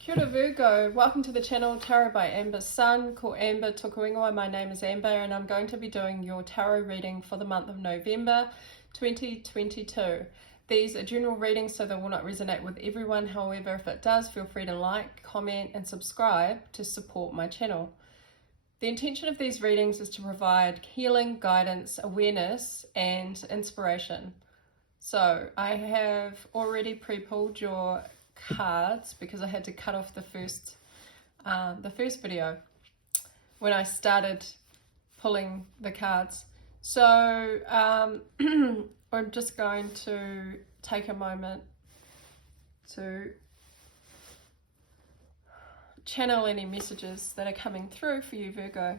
Kia ora Virgo, welcome to the channel Tarot by Amber's Sun, ko Amber tuku ingoa. My name is Amber and I'm going to be doing your tarot reading for the month of November 2022. These are general readings, so they will not resonate with everyone. However, if it does, feel free to like, comment and subscribe to support my channel. The intention of these readings is to provide healing, guidance, awareness and inspiration. So I have already pre-pulled your cards because I had to cut off the first video when I started pulling the cards. So I'm just going to take a moment to channel any messages that are coming through for you, Virgo.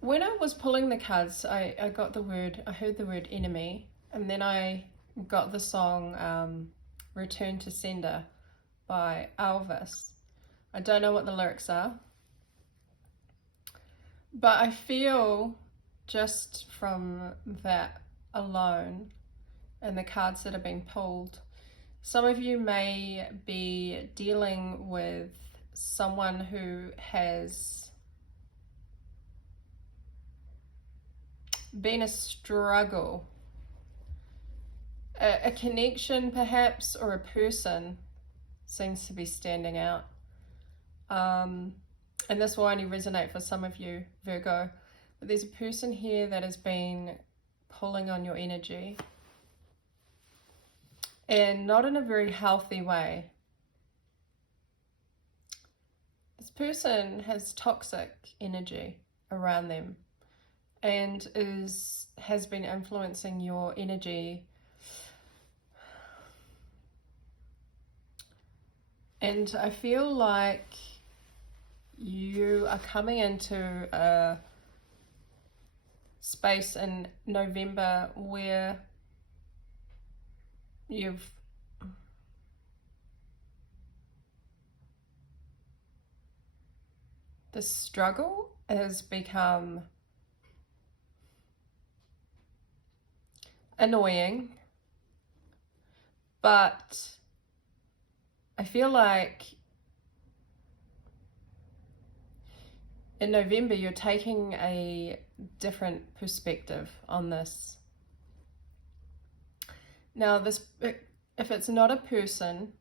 When I was pulling the cards, I heard the word enemy, and then I got the song Return to Sender by Elvis. I don't know what the lyrics are, but I feel just from that alone and the cards that have been pulled, some of you may be dealing with someone who has been a struggle, a connection perhaps, or a person seems to be standing out, and this will only resonate for some of you, Virgo, but there's a person here that has been pulling on your energy, and not in a very healthy way. This person has toxic energy around them and has been influencing your energy, and I feel like you are coming into a space in November where the struggle has become annoying, but I feel like in November you're taking a different perspective on this. Now if it's not a person,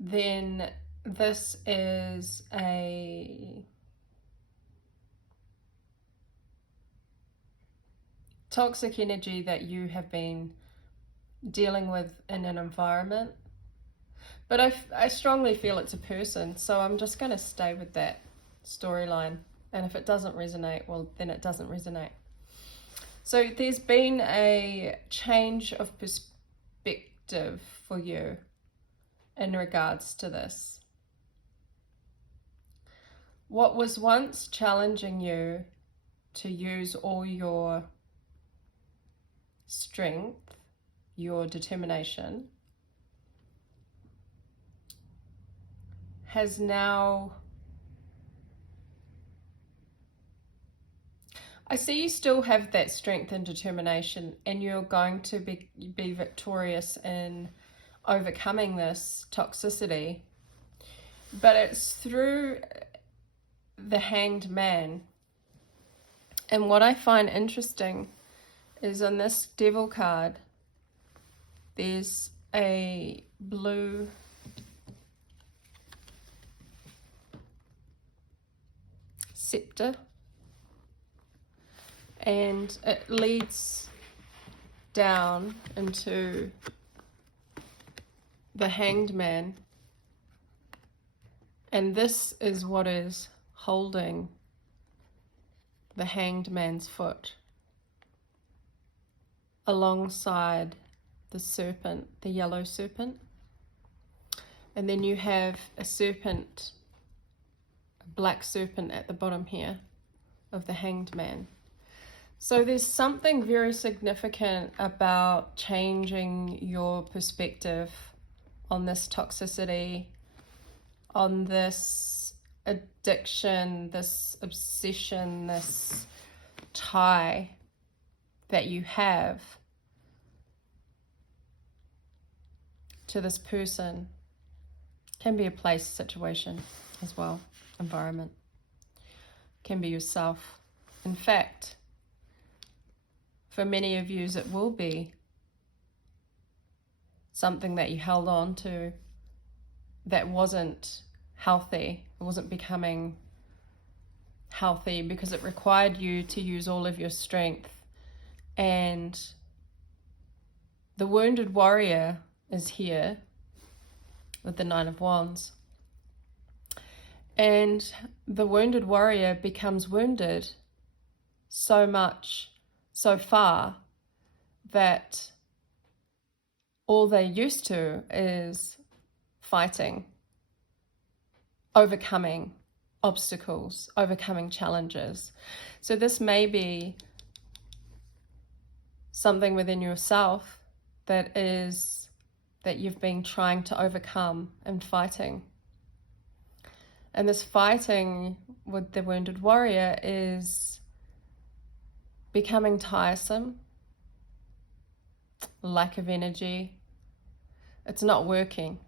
then this is a toxic energy that you have been dealing with in an environment, but I strongly feel it's a person, so I'm just going to stay with that storyline, and if it doesn't resonate, well then it doesn't resonate. So there's been a change of perspective for you in regards to this. What was once challenging you to use all your strength, your determination, has now, I see you still have that strength and determination, and you're going to be victorious in overcoming this toxicity, but it's through the Hanged Man. And what I find interesting is on this Devil card, there's a blue scepter, and it leads down into the Hanged Man, and this is what is holding the Hanged Man's foot alongside the serpent, the yellow serpent, and then you have a serpent, a black serpent at the bottom here of the Hanged Man. So there's something very significant about changing your perspective on this toxicity, on this addiction, this obsession, this tie that you have to this person. Can be a place, situation as well, environment. Can be yourself. In fact, for many of you, it will be something that you held on to that wasn't healthy. It wasn't becoming healthy because it required you to use all of your strength. And the wounded warrior is here with the Nine of Wands. And the wounded warrior becomes wounded so much, so far, that all they're used to is fighting, overcoming obstacles, overcoming challenges. So this may be something within yourself that you've been trying to overcome and fighting. And this fighting with the wounded warrior is becoming tiresome, lack of energy. It's not working.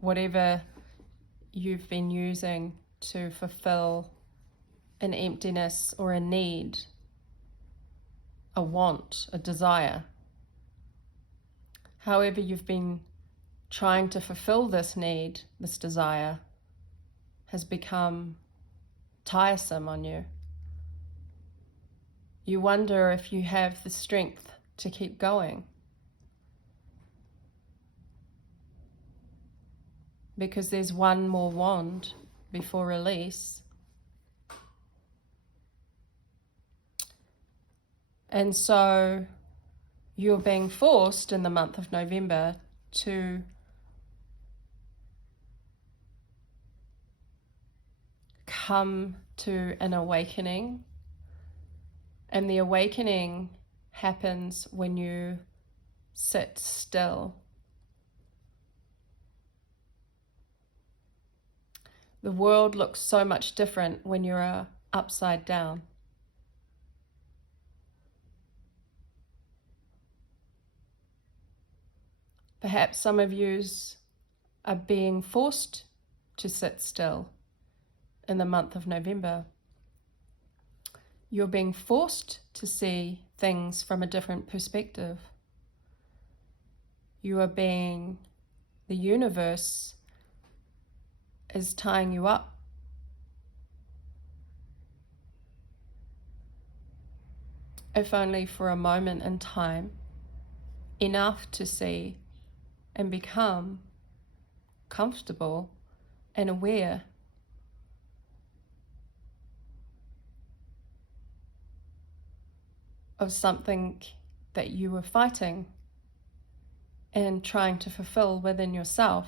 Whatever you've been using to fulfill an emptiness or a need, a want, a desire. However you've been trying to fulfill this need, this desire, has become tiresome on you. You wonder if you have the strength to keep going. Because there's one more wand before release. And so you're being forced in the month of November to come to an awakening. And the awakening happens when you sit still. The world looks so much different when you're upside down. Perhaps some of yous are being forced to sit still in the month of November. You're being forced to see things from a different perspective. The universe is tying you up. If only for a moment in time, enough to see and become comfortable and aware of something that you were fighting and trying to fulfill within yourself.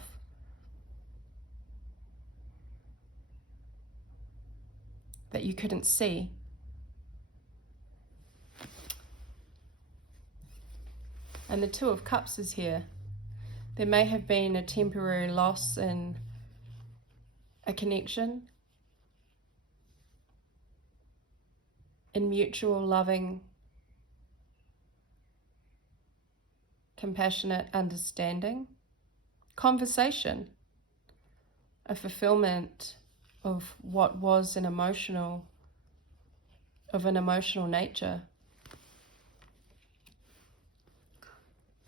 That you couldn't see. And the Two of Cups is here. There may have been a temporary loss in a connection, in mutual loving, compassionate understanding, conversation, a fulfillment of what was an emotional nature.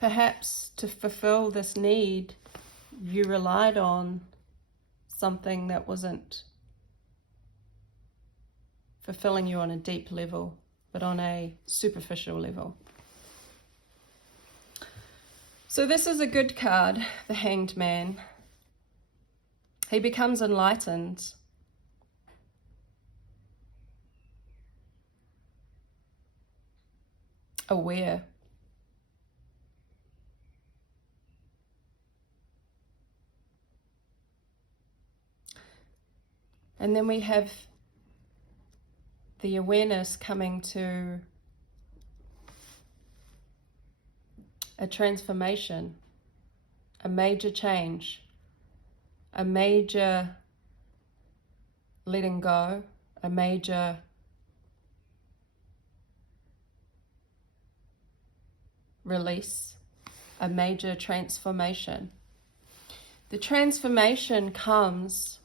Perhaps to fulfill this need, you relied on something that wasn't fulfilling you on a deep level, but on a superficial level. So this is a good card, the Hanged Man. He becomes enlightened. Aware. And then we have the awareness coming to a transformation, a major change, a major letting go, a major release, a major transformation. The transformation comes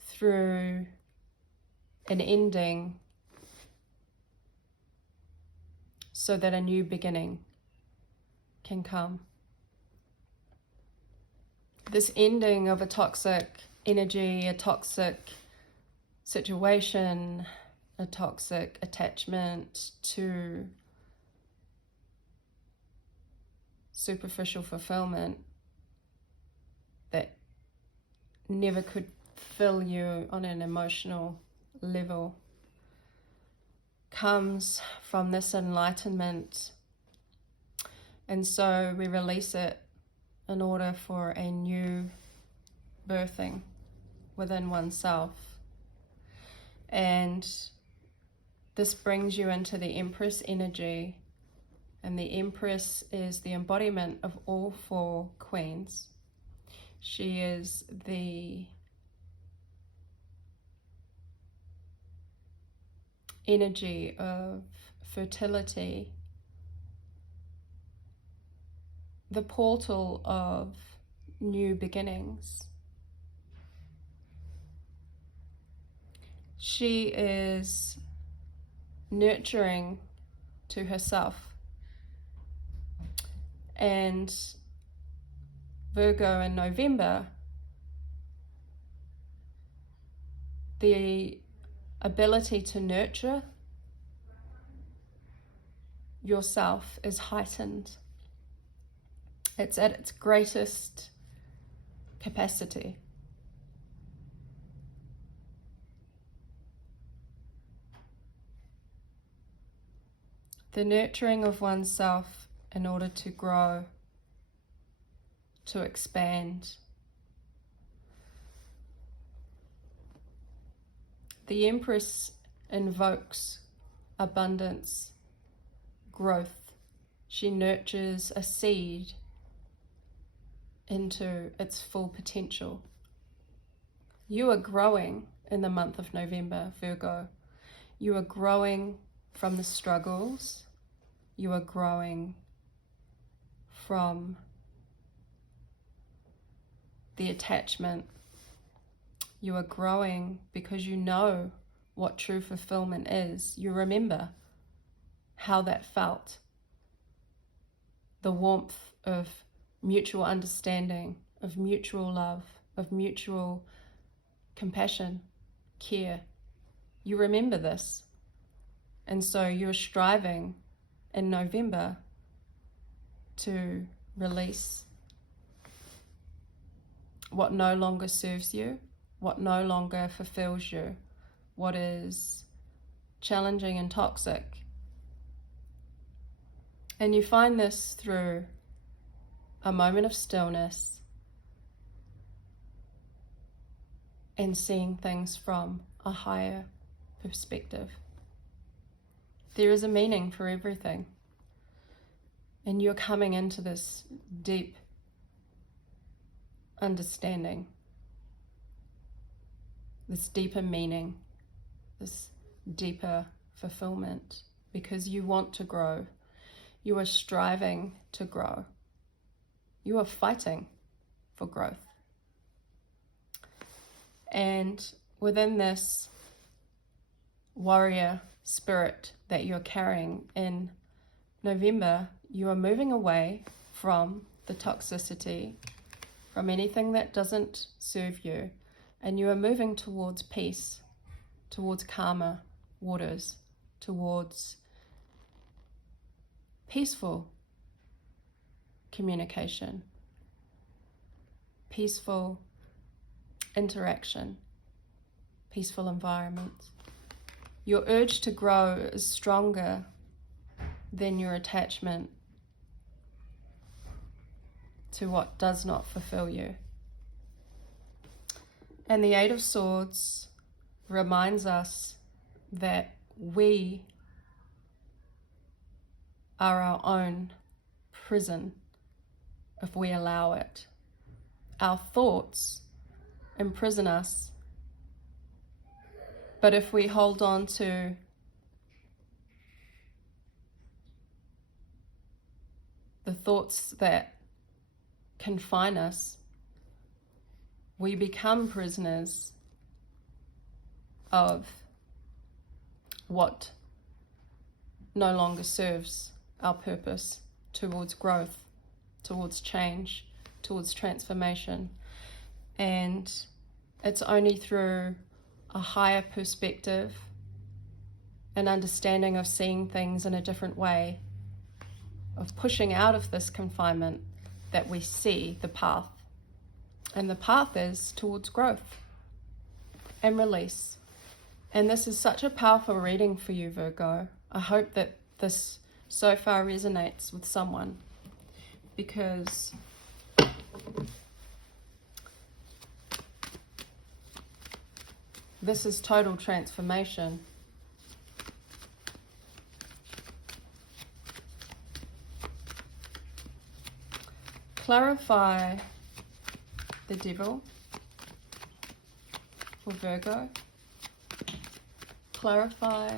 through an ending so that a new beginning can come. This ending of a toxic energy, a toxic situation, a toxic attachment to superficial fulfillment that never could fill you on an emotional level comes from this enlightenment, and so we release it in order for a new birthing within oneself. And this brings you into the Empress energy, and the Empress is the embodiment of all four queens. She is the energy of fertility, the portal of new beginnings. She is nurturing to herself. And Virgo in November, the ability to nurture yourself is heightened. It's at its greatest capacity. The nurturing of oneself in order to grow, to expand. The Empress invokes abundance, growth. She nurtures a seed into its full potential. You are growing in the month of November, Virgo. You are growing from the struggles. You are growing from the attachment. You are growing because you know what true fulfillment is. You remember how that felt. The warmth of mutual understanding, of mutual love, of mutual compassion, care. You remember this. And so you're striving in November to release what no longer serves you, what no longer fulfills you, what is challenging and toxic. And you find this through a moment of stillness and seeing things from a higher perspective. There is a meaning for everything. And you're coming into this deep understanding, this deeper meaning, this deeper fulfillment, because you want to grow. You are striving to grow. You are fighting for growth. And within this warrior spirit that you're carrying in November, you are moving away from the toxicity, from anything that doesn't serve you, and you are moving towards peace, towards calmer waters, towards peaceful communication, peaceful interaction, peaceful environment. Your urge to grow is stronger than your attachment to what does not fulfill you. And the Eight of Swords reminds us that we are our own prison if we allow it. Our thoughts imprison us, but if we hold on to the thoughts that confine us, we become prisoners of what no longer serves our purpose towards growth, towards change, towards transformation. And it's only through a higher perspective, an understanding of seeing things in a different way, of pushing out of this confinement, that we see the path. And the path is towards growth and release. And this is such a powerful reading for you, Virgo. I hope that this so far resonates with someone, because this is total transformation. Clarify the devil for Virgo. Clarify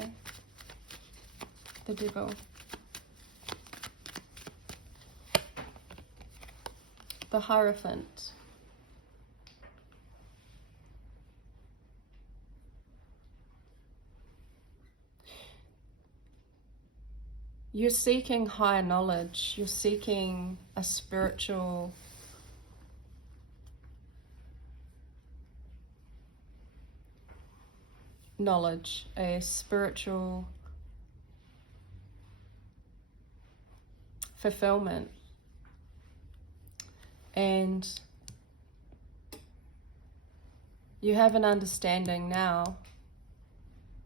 the devil. The Hierophant. You're seeking higher knowledge. You're seeking a spiritual knowledge, a spiritual fulfillment. And you have an understanding now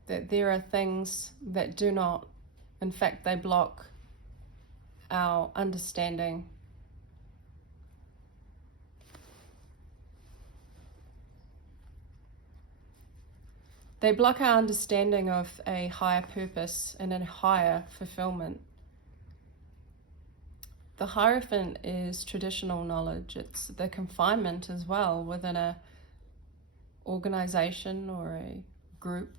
that there are things that do not, in fact, they block our understanding. They block our understanding of a higher purpose and a higher fulfillment. The Hierophant is traditional knowledge. It's the confinement as well within a organization or a group.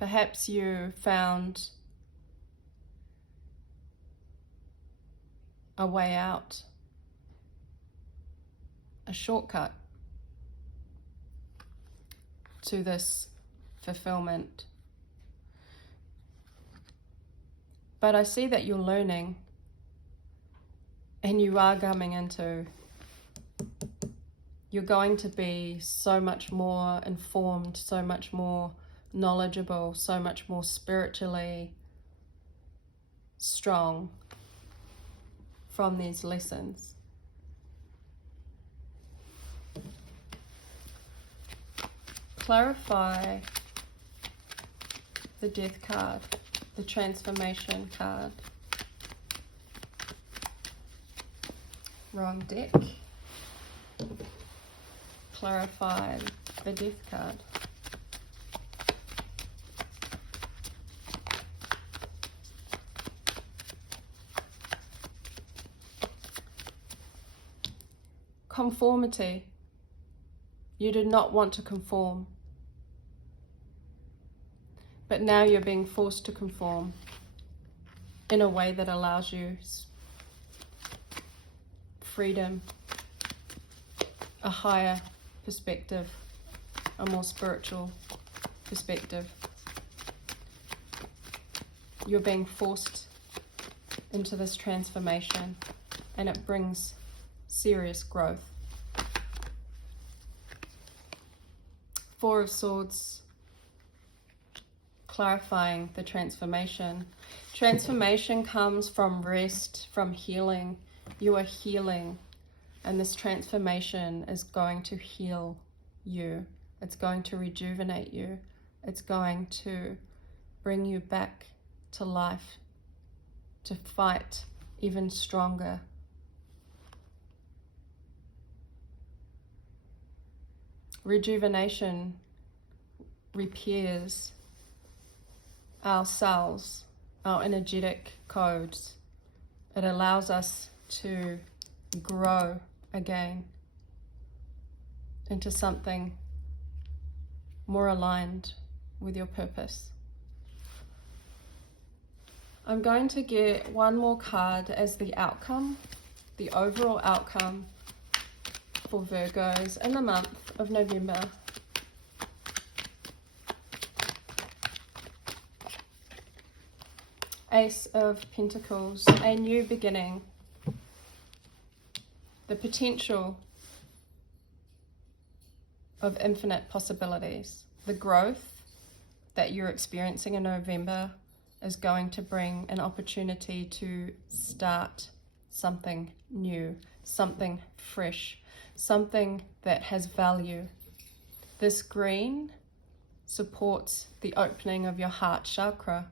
Perhaps you found a way out, a shortcut to this fulfillment. But I see that you're learning, and you are coming into, you're going to be so much more informed, so much more knowledgeable, so much more spiritually strong from these lessons. Clarify the Death card, the Transformation card. Wrong deck. Clarify the Death card. Conformity. You did not want to conform, but now you're being forced to conform in a way that allows you freedom, a higher perspective, a more spiritual perspective. You're being forced into this transformation, and it brings serious growth. Four of Swords, clarifying the transformation. Transformation comes from rest, from healing. You are healing, and this transformation is going to heal you. It's going to rejuvenate you. It's going to bring you back to life, to fight even stronger. Rejuvenation repairs our cells, our energetic codes. It allows us to grow again into something more aligned with your purpose. I'm going to get one more card as the outcome, the overall outcome for Virgos in the month of November. Ace of Pentacles, a new beginning, the potential of infinite possibilities. The growth that you're experiencing in November is going to bring an opportunity to start something new, something fresh, something that has value. This green supports the opening of your heart chakra.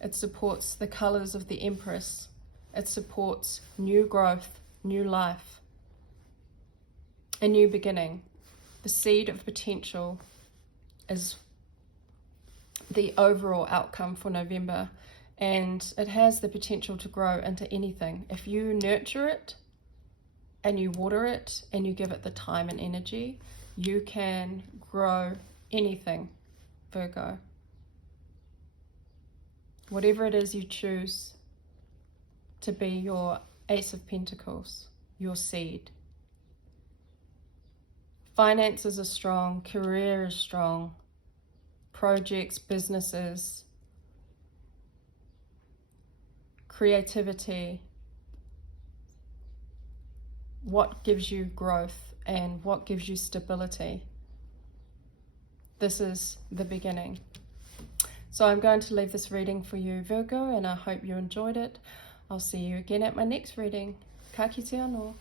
It supports the colors of the Empress. It supports new growth, new life, a new beginning. The seed of potential is the overall outcome for November, and it has the potential to grow into anything. If you nurture it and you water it and you give it the time and energy, you can grow anything, Virgo. Whatever it is you choose to be your Ace of Pentacles, your seed. Finances are strong, career is strong, projects, businesses, creativity. What gives you growth and what gives you stability? This is the beginning. So I'm going to leave this reading for you, Virgo, and I hope you enjoyed it. I'll see you again at my next reading. Ka kite anō.